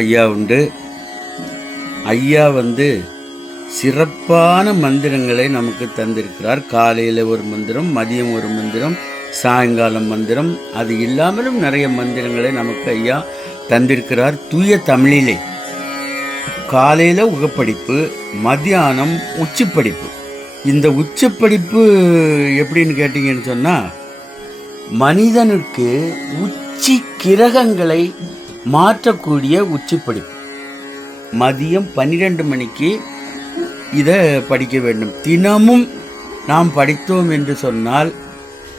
ஐயா உண்டு. ஐயா சிறப்பான மந்திரங்களை நமக்கு தந்திருக்கிறார். காலையில் ஒரு மந்திரம், மதியம் ஒரு மந்திரம், சாயங்காலம் மந்திரம், அது இல்லாமலும் நிறைய மந்திரங்களை நமக்கு ஐயா தந்திருக்கிறார் தூய தமிழிலே. காலையில் உகப்படிப்பு, மத்தியானம் உச்சிப்படிப்பு. இந்த உச்சப்படிப்பு எப்படின்னு கேட்டிங்கன்னு சொன்னால், மனிதனுக்கு உச்சி கிரகங்களை மாற்றக்கூடிய உச்சிப்படிப்பு. மதியம் 12 மணிக்கு இதை படிக்க வேண்டும். தினமும் நாம் படித்தோம் என்று சொன்னால்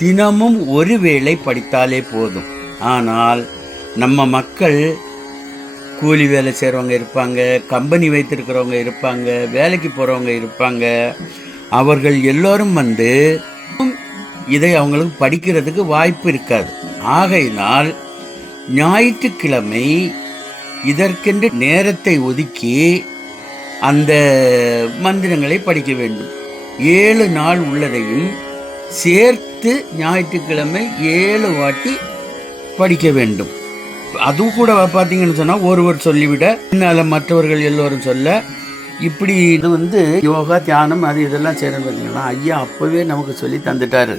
தினமும் ஒரு வேளை படித்தாலே போதும். ஆனால் நம்ம மக்கள் கூலி வேலை செய்கிறவங்க இருப்பாங்க, கம்பெனி வைத்திருக்கிறவங்க இருப்பாங்க, வேலைக்கு போகிறவங்க இருப்பாங்க. அவர்கள் எல்லோரும் இதை அவங்களுக்கு படிக்கிறதுக்கு வாய்ப்பு இருக்காது. ஆகையினால் ஞாயிற்றுக்கிழமை இதற்கென்று நேரத்தை ஒதுக்கி அந்த மந்திரங்களை படிக்க வேண்டும். 7 நாள் உள்ளதையும் சேர்த்து ஞாயிற்றுக்கிழமை 7 வாட்டி படிக்க வேண்டும். அதுவும் கூட பார்த்தீங்கன்னு சொன்னால் ஒருவர் சொல்லிவிட என்னால் மற்றவர்கள் எல்லோரும் சொல்ல, இப்படி இது யோகா தியானம் அது இதெல்லாம் செய்யணும். பார்த்தீங்கன்னா ஐயா அப்போவே நமக்கு சொல்லி தந்துட்டாரு.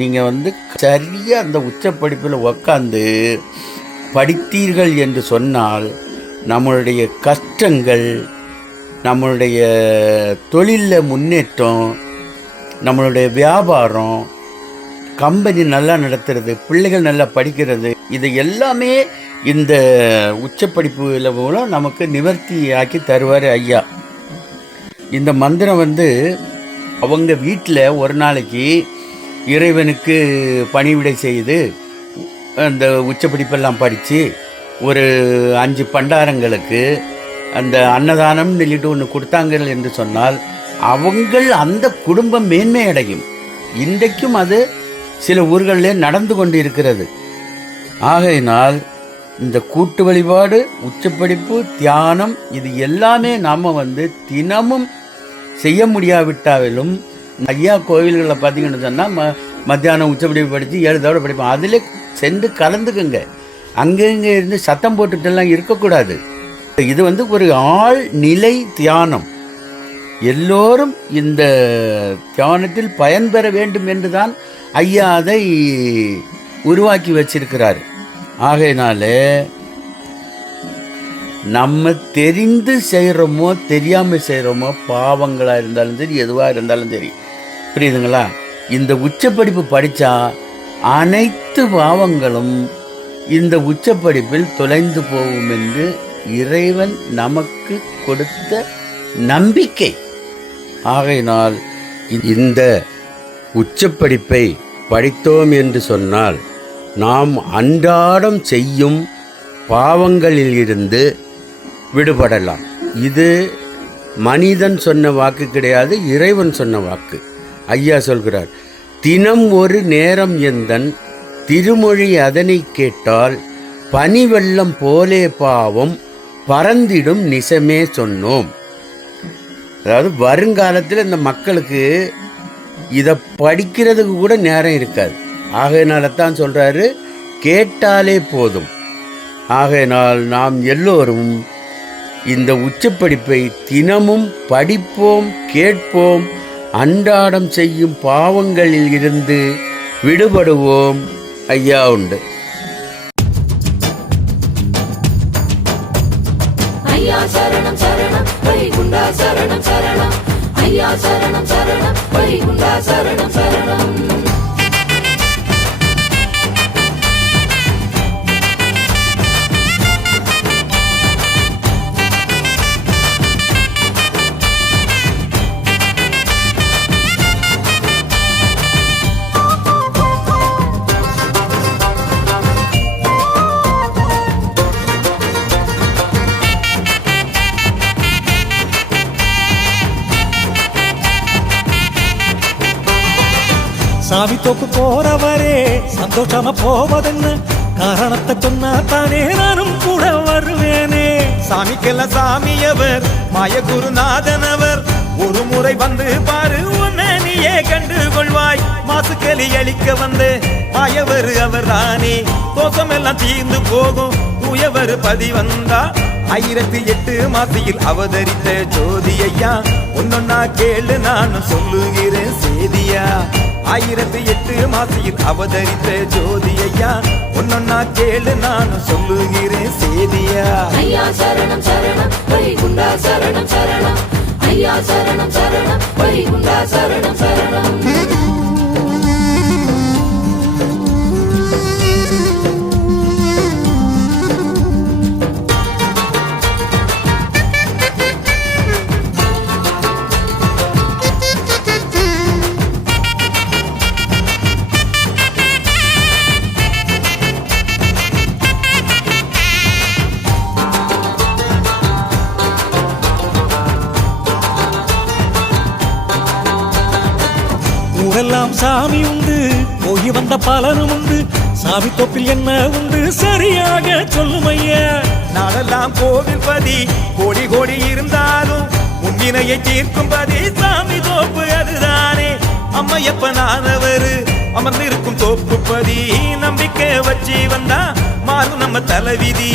நீங்கள் சரியாக அந்த உச்சப்படிப்பில் உக்காந்து படித்தீர்கள் என்று சொன்னால் நம்மளுடைய கஷ்டங்கள், நம்மளுடைய தொழிலில் முன்னேற்றம், நம்மளுடைய வியாபாரம், கம்பெனி நல்லா நடத்துறது, பிள்ளைகள் நல்லா படிக்கிறது, இது எல்லாமே இந்த உச்சப்படிப்புல மூலம் நமக்கு நிவர்த்தி ஆக்கி தருவார் ஐயா. இந்த மந்திரம் அவங்க வீட்டில் ஒரு நாளைக்கு இறைவனுக்கு பணிவிடை செய்து அந்த உச்சப்படிப்பெல்லாம் படித்து ஒரு 5 பண்டாரங்களுக்கு அந்த அன்னதானம் சொல்லிட்டு ஒன்று கொடுத்தாங்க என்று சொன்னால் அவங்கள் அந்த குடும்பம் மேன்மை அடையும். இன்றைக்கும் அது சில ஊர்களில் நடந்து கொண்டு இருக்கிறது. ஆகையினால் இந்த கூட்டு வழிபாடு, உச்சப்படிப்பு, தியானம் இது எல்லாமே நாம் தினமும் செய்ய முடியாவிட்டாலும் ஐயா கோவில்களில் பார்த்தீங்கன்னு சொன்னால் மத்தியானம் உச்சப்படிப்பு படித்து 7 தடவை படிப்போம். அதில் சென்று கலந்துக்குங்க. அங்கங்கே இருந்து சத்தம் போட்டுட்டெல்லாம் இருக்கக்கூடாது. இது ஒரு ஆள் நிலை தியானம். எல்லோரும் இந்த தியானத்தில் பயன்பெற வேண்டும் என்றுதான் ஐயா அதை உருவாக்கி வச்சிருக்கிறார். ஆகையினால நம்ம தெரிந்து செய்கிறோமோ தெரியாமல் செய்கிறோமோ, பாவங்களாக இருந்தாலும் சரி, எதுவாக இருந்தாலும் சரி, புரியுதுங்களா? இந்த உச்சப்படிப்பு படித்தா அனைத்து பாவங்களும் இந்த உச்சப்படிப்பில் தொலைந்து போகும் என்று இறைவன் நமக்கு கொடுத்த நம்பிக்கை. ஆகையினால் இந்த உச்சப்படிப்பை படித்தோம் என்று சொன்னால் நாம் அன்றாடம் செய்யும் பாவங்களில் இருந்து விடுபடலாம். இது மனிதன் சொன்ன வாக்கு கிடையாது, இறைவன் சொன்ன வாக்கு. ஐயா சொல்கிறார், தினம் ஒரு நேரம் எந்தன் திருமொழி அதனை கேட்டால் பனிவெள்ளம் போலே பாவம் பறந்திடும் நிசமே சொன்னோம். அதாவது வருங்காலத்தில் இந்த மக்களுக்கு இதை படிக்கிறதுக்கு கூட நேரம் இருக்காது. ஆகையினால தான் சொல்கிறாரு, கேட்டாலே போதும். ஆகையினால் நாம் எல்லோரும் இந்த உச்சப்படிப்பை தினமும் படிப்போம், கேட்போம், அன்றாடம் செய்யும் பாவங்களில் இருந்து விடுபடுவோம். ஐயா உண்டு. ஐயா சரணம் சரணம் வைகுண்டா சரணம் சரணம். ஐயா சரணம் சரணம் வைகுண்டா சரணம் சரணம். சாமி தோப்பு போறவரே சந்தோஷமா போவதென்ன, காரணத்தை சொன்னா தானே நானும் கூட வருவேனே. சாமிக்கெல்லாம் சாமியவர் மாய குருநாதனவர், ஒரு முறை வந்து பாரு உன்னை நீயே கண்டு கொள்வாய். மாசுக்களி அளிக்க வந்து மாயவர் அவர் தானே, தோஷம் எல்லாம் தீர்ந்து போகும். தூயவர் பதி வந்தா 1008 மாசியில் அவதரித்த ஜோதி ஐயா ஒன்னொன்னா கேளு நானும் சொல்லுகிறேன் சேதியா 1008 மாசியில் அவதரித்த ஜோதி ஐயா ஒன்னொன்னா கேளு நானும் சொல்லுகிறேன் சேதியா ஐயா சரணம் சரணம் வைகுண்டா சரணம் சரணம் ஐயா சரணம் சரணம் வைகுண்டா சரணம் சரணம் ஊரெல்லாம் சாமி உண்டு, போய் வந்த பலனும் உண்டு. சாமி தொப்பில் என்ன உண்டு சரியாக சொல்லும் ஐயா. நாடெல்லாம் கோவில் பதி கோடி கோடி இருந்தாலும் முன்வினையை தீர்க்கும் பதி சாமி தோப்பு அதுதானே. அம்மையப்பனானவர் அமர்ந்திருக்கும் தோப்பு பதி நம்பிக்கை வச்சு வந்தா மாறும் நம்ம தலைவிதி.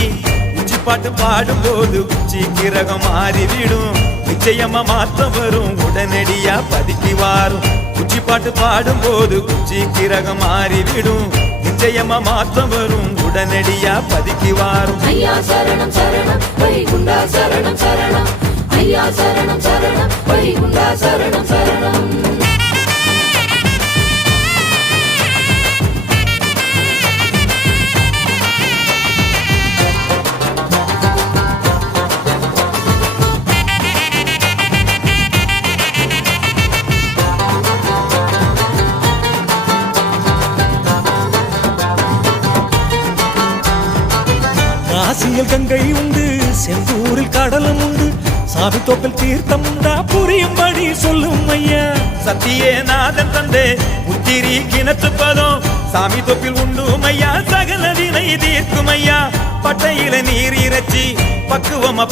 உச்சி பாட்டு பாடும் போது உச்சி கிரகம் மாறிவிடும், நிச்சயமா மாற்றம் வரும், உடனடியா பதுக்கி வாரும். உச்சி பாட்டு பாடும் போது உச்சி கிரகம் மாறிவிடும், நிச்சயமா மாற்றம் வரும், உடனடியா பதுக்கி வாரும். ஐயா சரணம் சரணம் வைகுண்டா சரணம் சரணம் ஐயா சரணம் சரணம் வைகுண்டா சரணம் சரணம் காசியில் கங்கை உண்டு, செந்தூரில் கடலும் உண்டு. சாமி தோப்பில் தீர்த்தம் உண்டா புரியும்படி சொல்லும் ஐயா. சத்தியே நாதன் தந்தே முத்திரி கிணத்து பதம் சாமி தொப்பில் உண்டு மையா, சகல வினை தீர்க்கும் ஐயா. பட்டையில நீர் இறைச்சி பக்குவமா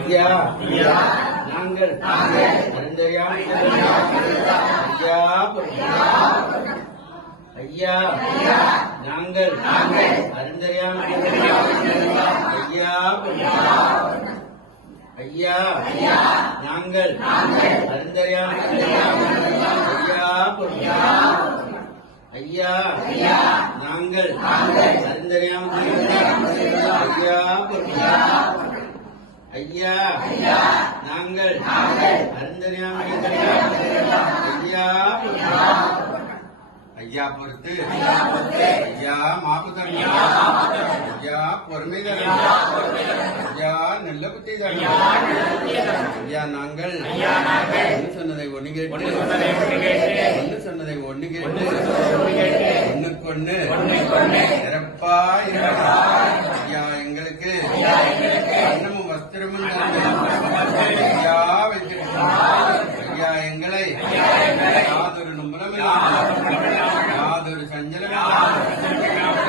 ஐயா நாங்கள் ஐயா நாங்கள் அருந்தறியாமல் ஐயா ஐயா நாங்கள் அருந்தறியாமல் ஐயா ஐயா நாங்கள் அருந்தறியாமல் ஐயா ஐயா நாங்கள் அருந்தறியாமல் ஐயா பொறுத்து ஐயா மாப்பு தரணும், ஐயா பொறுமை தரணும், ஐயா நல்ல புத்தி தரணும். ஐயா நாங்கள் ஒன்று சொன்னதை ஒண்ணு கேட்டு ஒண்ணு சொன்னதை ஒண்ணு கேட்டு ஒண்ணுக்கொண்ணு சிறப்பா ஐயா எங்களுக்கு அன்னமும் வஸ்திரமும் ஐயா வைத்திருக்கிறோம். ஐயா எங்களை யாதொரு நம்புறமில்லாமல் யாதொரு சஞ்சலமில்லாமல்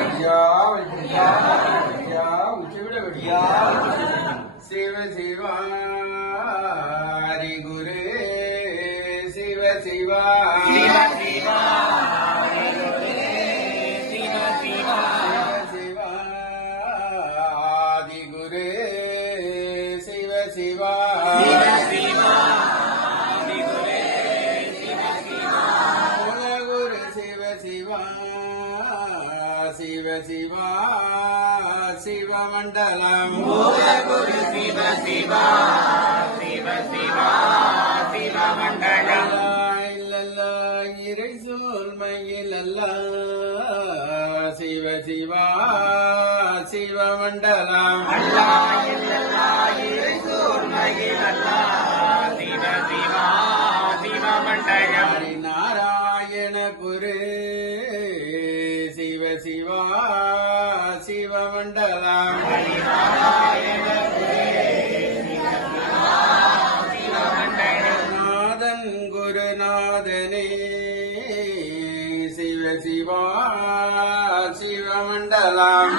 ஐயா வைத்திருக்கிறார். ஐயா உச்சிவிட விடியா சிவ சிவா ஹரி குரு சிவ சிவா சிவா ஆதி குரு சிவ சிவா சிவ சிவா சிவமண்டலம் குரு சிவ சிவா சிவ சிவா சிவமண்டலம் இல்லல்லா இறை சூழ்மையில் அல்லா சிவ சிவா சிவமண்டலம் அல்லா இல்லல்லா இறை சூழ்மையில் அல்லா சிவ சிவா சிவமண்டலம் நாராயண குரு சிவ சிவா சிவமண்டலம் நாதன் குருநாதனே சிவ சிவா சிவமண்டலம்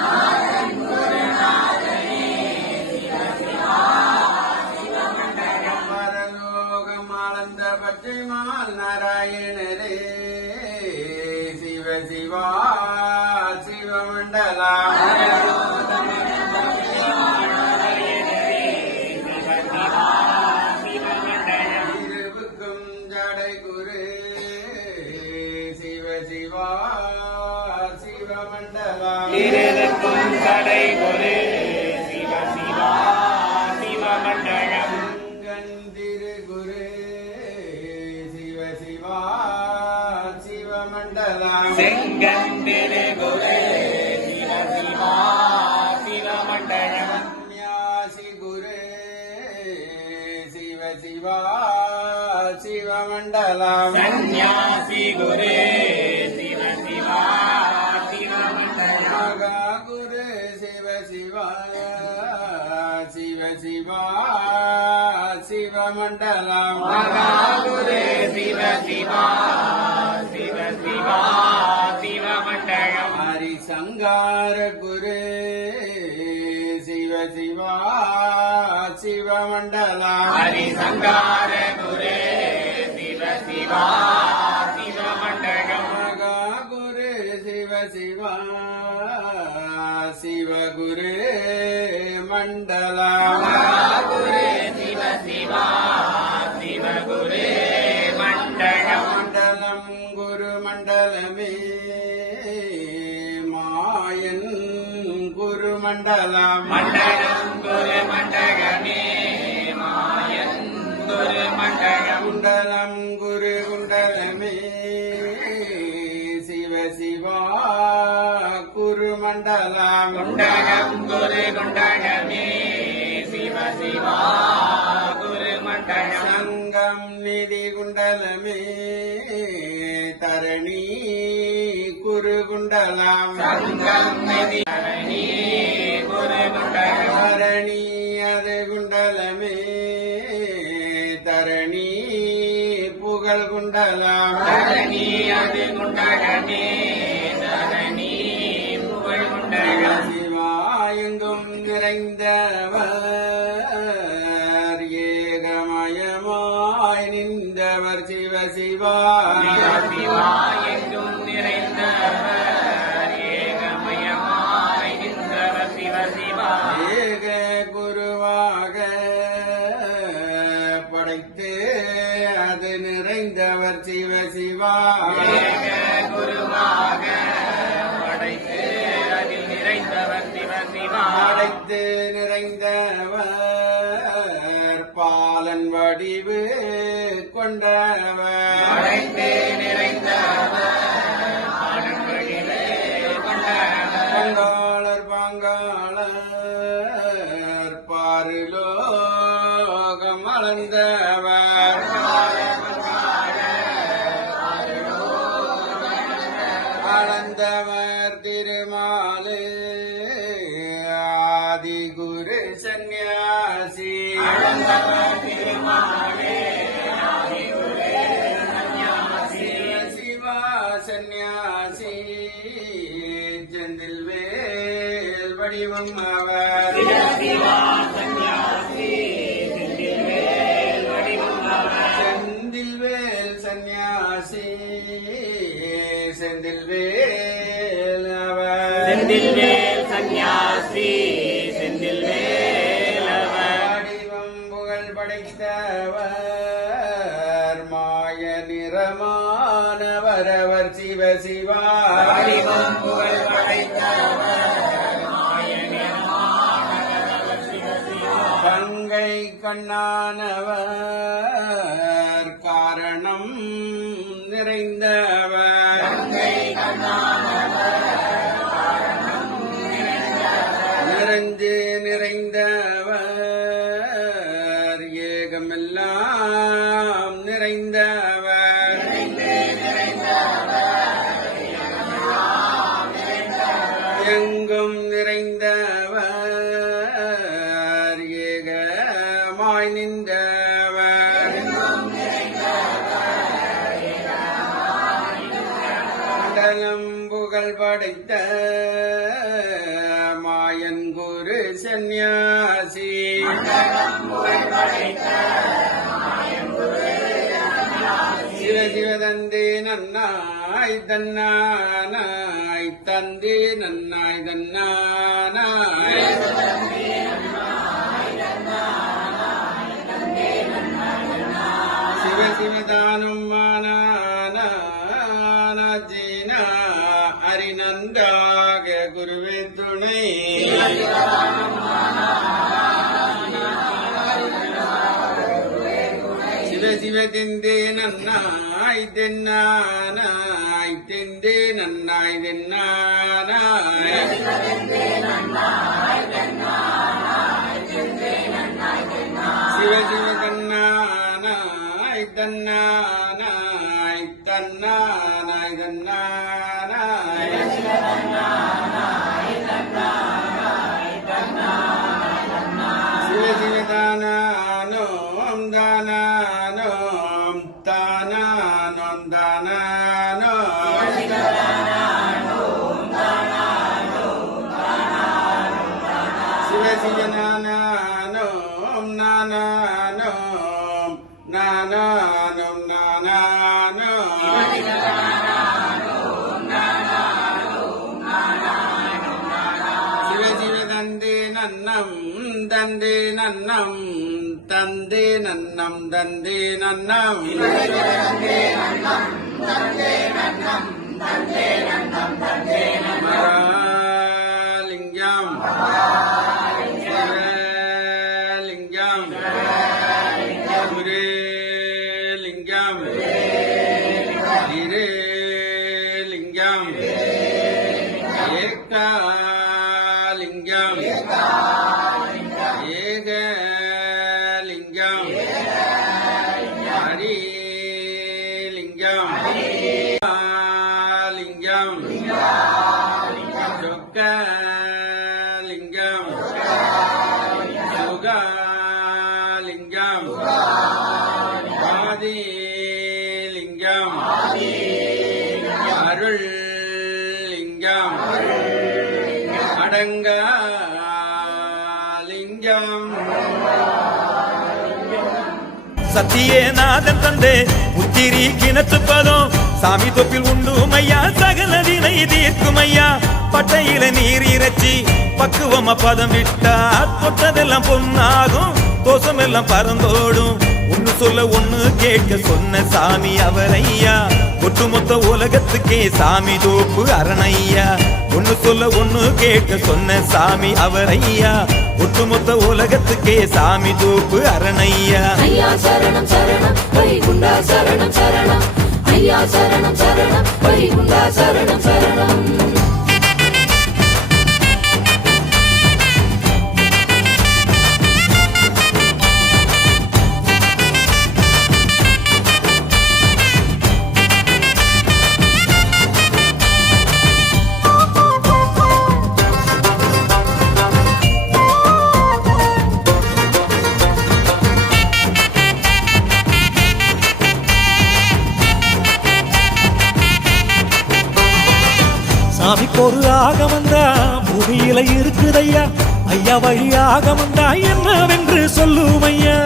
செங்கந்திரு குரு சிவ சிவா சிவமண்டலம் சந்நியாசி குரு சிவ சிவா சிவமண்டலம் சந்நியாசி குரு சிவ சிவா சிவமண்டலம் குரு சிவ சிவா சிவ சிவா சிவமண்டலம் குரு சிவ சிவா சிவ சிவா சிவமண்டலம் ஹரிசங்கார குரு சிவ சிவா சிவமண்டலம் ஹரிசங்கார குரு சிவ சிவா சிவமண்டலம் குரு சிவ சிவா சிவகுரு மண்டலம் குரு சிவ சிவா சிவகுரு மண்டலம் மண்டலம் குரு மண்டலமே மாயன் குரு மண்டலம் மண்டலம் குரு மண்டலமே மாயன் குரு மண்டலம் குண்டலம் குரு குண்டலமே சிவ சிவா குரு மண்டலம் குண்டலம் குரு குண்டலமே சிவ சிவா குரு மண்டலம் சங்கம் நிதி குண்டலமே தரணி குரு குண்டலம் சங்கம் நிதி தரணி குரு குண்டலம் தரணி அது குண்டலமே தரணி புகழ் குண்டலம் தரணி அது குண்டலமே தரணி புகழ் குண்டலம் சிவாயெங்கும் நிறைந்தவர் ஏகமயமாய் நின்றவர் சிவ சிவா சிவா எங்கும் நிறைந்தவர் ஏகமயமாய் நின்றவர் சிவ சிவா ஏக குருவாக படைத்து அது நிறைந்தவர் சிவ சிவா ஏக குருவாக படைத்து அதில் நிறைந்தவர் சிவ சிவா படைத்து நிறைந்தவர் பாலன் வடிவு கொண்டவர் படைத்து நிறைந்தவர் பாலன் வடிவு கொண்டவர் பங்காளர் பங்காளர் பாருலோகம் அளந்தவர் அளந்தவர் திருமாலே ஆதி குரு சந்நியாசி அளந்தவர் திருமாலே ஆதி குரு சந்நியாசி சிவா சந்நியாசி செந்தில் வேல் வடிவம் அவர் சிவா சந்நியாசி செந்தில் வேல் வடிவம் அவர் செந்தில் வேல் சந்நியாசி செந்தில் வேல் அவர் செந்தில் வேல் சந்நியாசி செந்தில் வேல் அவர் வடிவம் புகழ் படைத்தவர் மாய நிறமானவர் அவர் சிவ சிவா வடிவம் புகழ் படைத்தவர் மாய நிறமானவர் அவர் சிவ சிவா கங்கை கண்ணானவர் காரணம் நிறைந்தவர் கங்கை கண்ணானவர் காரணம் நிறைந்தவர் நிறைந்து நிறைந்தவர் ஏகமெல்லாம் நிறைந்தவர் எங்கும் நிறைந்தவர் ஏகமாய் நின்றவர் மண்டலம் புகழ் படைத்த மாயன் குரு சந்நியாசி சிவ சிவ தந்தே நன்னாய் தன்னானாய் தந்தே நன்னாய் தன்னானாய் சிவ சிவதானும் மானாஜீனா அரிநன்றாக குருவே துணை சிவ சிவ திந்தே நன்னாய் தென்னானாய் நன்னாய் தெந்தே நன்னாய் தென்னானாய் சிவ சிவ தன்னானாய் தன்னானாய் தன்னானாய் தன்னானாய் சிவ சிவ தானானோம் தானானோம் தானானோம் தானானோம் சிவ சிவ நானானோம் நானானோம் நானானோம் நானானோம் சிவ சிவ தந்தே நன்னம் தந்தே நன்னம் தந்தே நன்னம் தந்தே நன்னம் மகாலிங்கம் சிவலிங்கம் குருலிங்கம் திருலிங்கம் ஏகாலிங்கம் ஏகலிங்கம் ஹரிலிங்கம் லிங்கம் சொக்கலிங்கம் சுகலிங்கம் ஆதிலிங்கம் அருள்லிங்கம் அடங்கலிங்கம் சத்தியநாதன் தந்தே உத்திரி கிணத்து பதம் சாமி தொப்பில் உண்டும் ஐயா சகலதினை தீர்க்கும் ஐயா பட்டையில நீர் இறைச்சி பக்குவமா பதம் விட்டா தொட்டதெல்லாம் பொன்னாகும் தோசம் எல்லாம் பறந்தோடும் ஒன்னு சொல்ல ஒன்னு கேட்க சொன்ன சாமி அவர் ஐயா ஒட்டுமொத்த உலகத்துக்கே சாமி தோப்பு அரணையா ஒன்னு சொல்ல ஒன்னு கேட்க சொன்ன சாமி அவர் ஐயா ஒட்டுமொத்த உலகத்துக்கே சாமி தோப்பு அரணையா ஐயா சரணம் சரணம் வைகுண்டா சரணம் சரணம் ஐயா சரணம் சரணம் வைகுண்டா சரணம் சரணம் சாமிக்கு ஒரு ஆகமந்தா பூமியில இருக்குதையா ஐயா வழி ஆகமந்தா என்னவென்று சொல்லும் ஐயா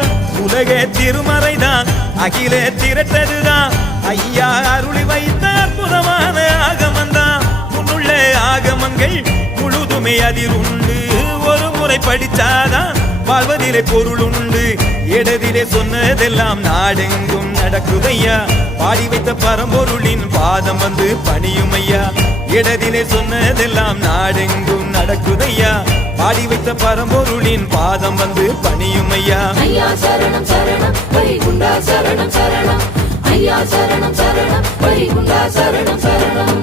உலக திருமறைதான் அகில திரட்டதுதான் ஐயா அருளி வைத்த அற்புதமான ஆகமந்தான் முன்னுள்ள ஆகமங்கள் முழுதுமே அதில் உண்டு ஒரு முறை படிச்சாதான் வாழ்வதிலே பொருள் உண்டு இடதிலே சொன்னதெல்லாம் நாடெங்கும் நடக்குதையா பாடி வைத்த பரம்பொருளின் பாதம் வந்து பணியும் ஐயா இடதிலே சொன்னதெல்லாம் நாடெங்கும் நடக்குதையா பாடி வைத்த பரம்பொருளின் பாதம் வந்து பணியும் ஐயா ஐயா சரணம் சரணம் வைகுண்டா சரணம் சரணம் ஐயா சரணம் சரணம் வைகுண்டா சரணம் சரணம்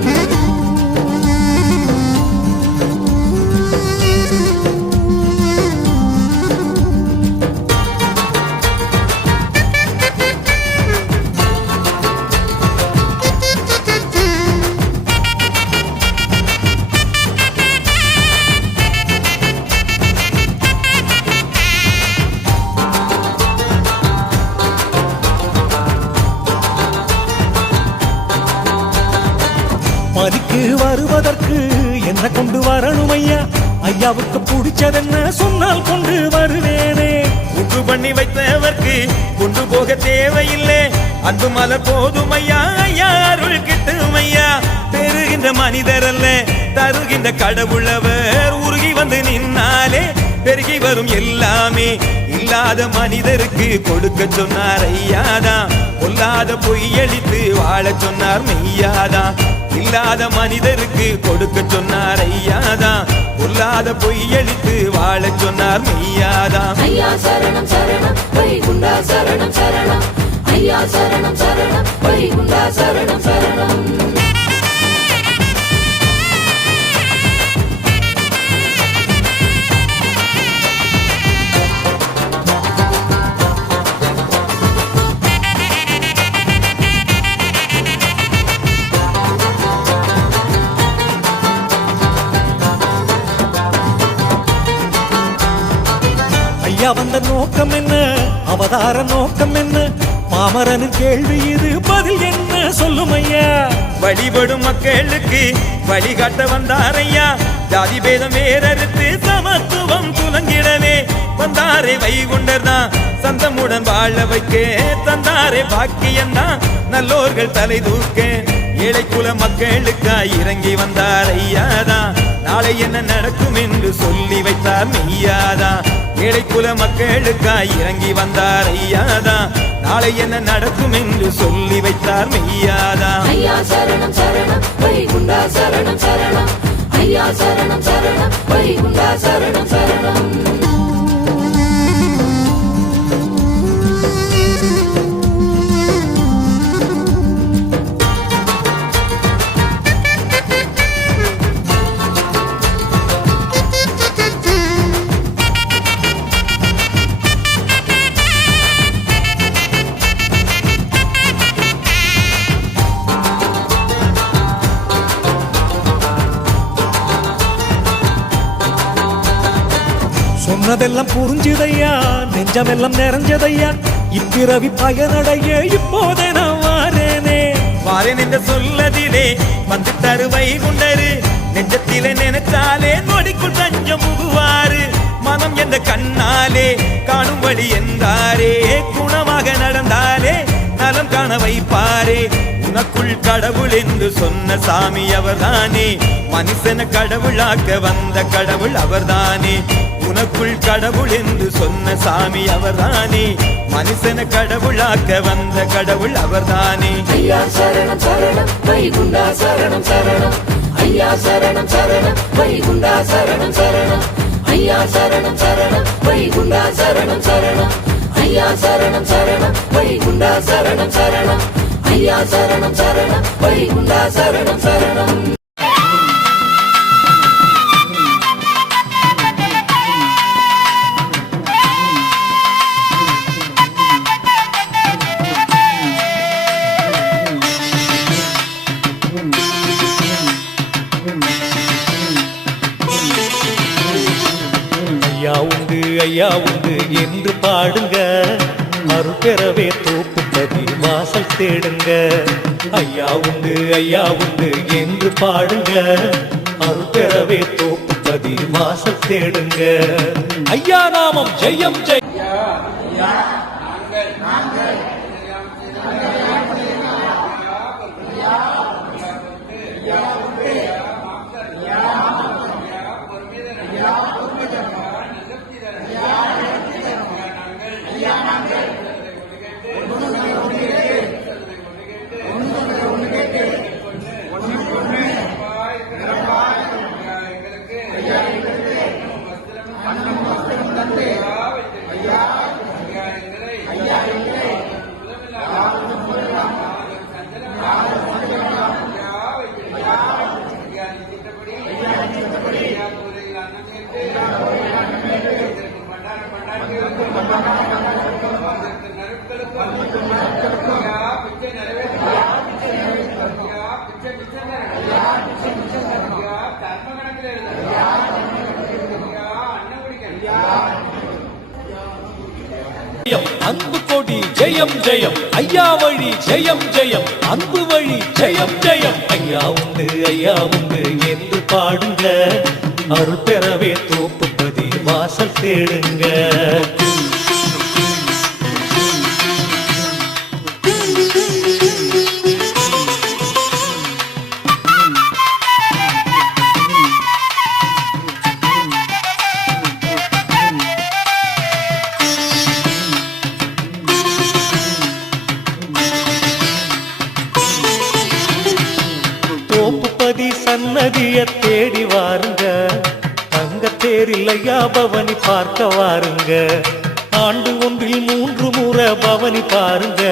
மதிக்கு வருவதற்கு என்ன கொண்டு வரணும் ஐயா ஐயாவுக்கு பிடிச்சதென்ன சொன்னால் கொண்டு வருவேனே உப்பு பண்ணி வைத்தவர்க்கு கொண்டு போக தேவையில்லை அன்பு மலர் போதும் ஐயா ஐயா அருள் கிட்டும் ஐயா பெறுகின்ற மனிதர் அல்ல தருகின்ற கடவுளவர் உருகி வந்து நின்னாலே பெருகி வரும் எல்லாமே இல்லாத மனிதருக்கு கொடுக்க சொன்னார் ஐயாதான் பொல்லாத பொய்யளித்து வாழ சொன்னார் மெய்யாதான் இல்லாத மனிதருக்கு கொடுக்க சொன்னார் ஐயாதான் பொல்லாத பொய்யளித்து வாழ சொன்னார் மெய்யாதான் ஐயா சரணம் சரணம் வைகுண்டா சரணம் சரணம் ஐயா சரணம் சரணம் வைகுண்டா சரணம் சரணம் ஐயா வந்த நோக்கம் என்ன, அவதார நோக்கம் என்ன, பாமரனின் கேள்வி இது, பதில் என்ன சொல்லும் ஐயா. வழிபடும் மக்களுக்கு வழிகாட்ட வந்தாரையா, ஜாதி பேதம் வேறறுத்து சமத்துவம் துலங்கிடவே வந்தாரே வைகுண்டர் தான், சந்தமுடன் வாழ வைக்க தந்தாரே பாக்கியந்தான், நல்லோர்கள் தலை தூக்க ஏழை குல மக்களுக்காய் இறங்கி வந்தார் ஐயாதான், நாளை என்ன நடக்கும் என்று சொல்லி வைத்தார் மெய்யாதான். ஏழை குல மக்களுக்காய் இறங்கி வந்தார் ஐயாதான், நாளை என்ன நடக்கும் என்று சொல்லி வைத்தார் மெய்யாதான். ஐயா சரணம் சரணம் வைகுண்டா சரணம் சரணம், ஐயா சரணம் சரணம் வைகுண்டா சரணம் சரணம். சொன்னதெல்லாம் புரிஞ்சுதையா, நெஞ்சமெல்லாம் நிறைஞ்சதையா, இப்பிறவி பயனடைய இப்போதே நான் வாரேனே. வாரேன் என்ற சொல்லதிலே வந்து தருவை குண்டரு, நெஞ்சத்திலே நினைச்சாலே நொடிக்குள் தஞ்சம் புகுவாரு, மனம் என்ற கண்ணாலே காணும் வழி என்றாரே, குணமாக நடந்தாலே நலம் காண வைப்பாரே. உனக்குள் கடவுள் என்று சொன்ன சாமி அவர்தானே, மனுஷன கடவுளாக்க வந்த கடவுள் அவர்தானே. உனக்குள் கடவுள் என்று சொன்ன சாமி அவர்தானே, மனுஷன கடவுளாக்க வந்த கடவுள் அவர்தானே. ஐயா சரணம் சரணம் வைகுண்டா சரணம் சரணம், ஐயா சரணம் சரணம் வைகுண்டா சரணம் சரணம், ஐயா சரணம் சரணம் வைகுண்டா சரணம் சரணம், ஐயா சரணம் சரணம் வைகுண்டா சரணம் சரணம், ஐயா சரணம் சரணம் வைகுண்டா சரணம் சரணம். ஐயா உண்டு ஐயா உண்டு என்று பாடுங்க, அருள் பெறவே தோப்புப்பதி வாசல் தேடுங்க. ஐயா உண்டு ஐயா உண்டு என்று பாடுங்க, அருள் பெறவே தோப்புப்பதி வாசல் தேடுங்க. ஐயா நாமம் ஜெயம் ஜெயம். அன்பு கொடி ஜெயம் ஜெயம், ஐயா வழி ஜெயம் ஜெயம், அன்பு வழி ஜெயம் ஜெயம். ஐயா உண்டு ஐயா உண்டு என்று பாடுங்க, அருள் பெறவே தோப்புப்பதி வாசல் தேடுங்க. தோப்புப்பதி சன்னதிய தேடி வாருங்க, தங்கத்தேரில் ஐயா பவனி பார்க்க வாருங்க. ஆண்டு ஒன்றில் 3 முறை பவனி பாருங்க,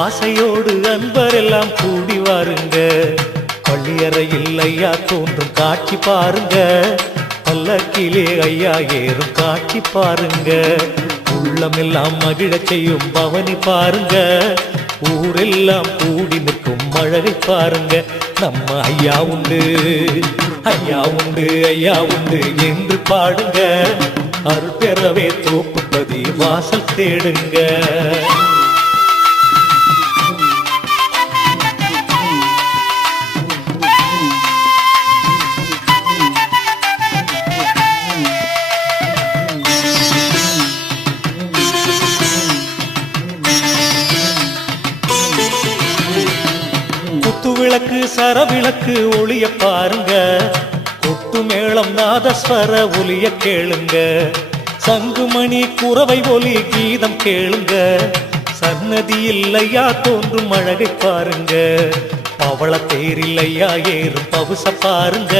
ஆசையோடு அன்பரெல்லாம் கூடி வாருங்க. பள்ளியறையில் ஐயா தோன்றும் காட்சி பாருங்க, பல்லக்கிலே ஐயா ஏறும் காட்சி பாருங்க. உள்ளமெல்லாம் மகிழச் செய்யும் பவனி பாருங்க, ஊரெல்லாம் கூடி நிற்கும் அழகை பாருங்க. நம்ம ஐயா உண்டு ஐயா உண்டு ஐயா உண்டு என்று பாடுங்க, அருள் பெறவே தோப்புப்பதி வாசல் தேடுங்க. குத்துவிளக்கு சரவிளக்கு ஒளிய பாருங்க, கொட்டு மேளம் நாதஸ்வர ஒலிய கேளுங்க, சங்குமணி குரவை ஒலி கீதம் கேளுங்க, சன்னதியில் ஐயா தோன்றும் அழகை பாருங்க, பவள தேரில் ஐயா ஏறும் பவுச பாருங்க,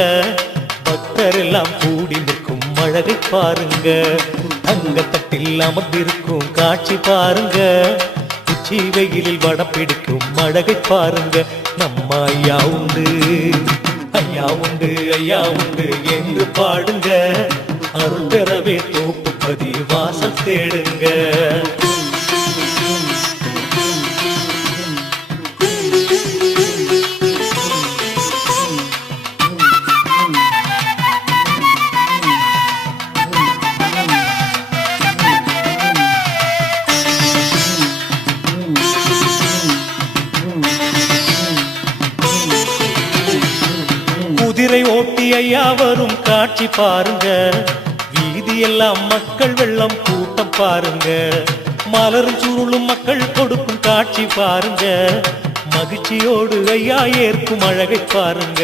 பக்தர் எல்லாம் கூடி நிற்கும் அழகை பாருங்க, தங்கத்தட்டில் அமர்ந்திருக்கும் காட்சி பாருங்க, உச்சி வெயிலில் வடம் பிடிக்கும் அழகை பாருங்க. நம்ம ஐயா உண்டு ஐயா உண்டு ஐயா உண்டு என்று பாடுங்க, அருள் பெறவே தோப்புப்பதி வாசல் தேடுங்க. குதிரை ஓட்டி ஐயா வரும் காட்சி பாருங்க, வீதியெல்லாம் மக்கள் வெள்ளம் கூட்டம் பாருங்க, மலரும் சுருளும் மக்கள் கொடுக்கும் காட்சி பாருங்க, மகிழ்ச்சியோடு ஐயா ஏற்கும் அழகை பாருங்க,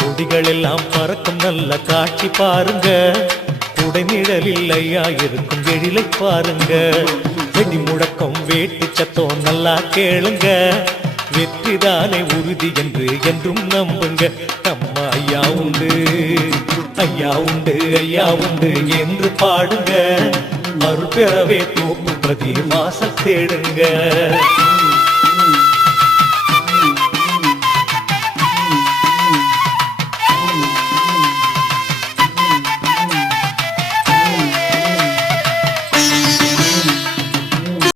கொடிகள் எல்லாம் பறக்கும் நல்ல காட்சி பாருங்க, குடைநிழலில் ஐயா இருக்கும் எழிலை பாருங்க, வெடி முழக்கம் வேட்டு சத்தம் நல்லா கேளுங்க, வெற்றிதானே உறுதி என்று என்றும் நம்புங்க. நம்ம ஐயா உண்டு ஐயா உண்டு ஐயா உண்டு என்று பாடுங்க, அருள் பெறவே தோப்புப்பதி வாசல் தேடுங்க.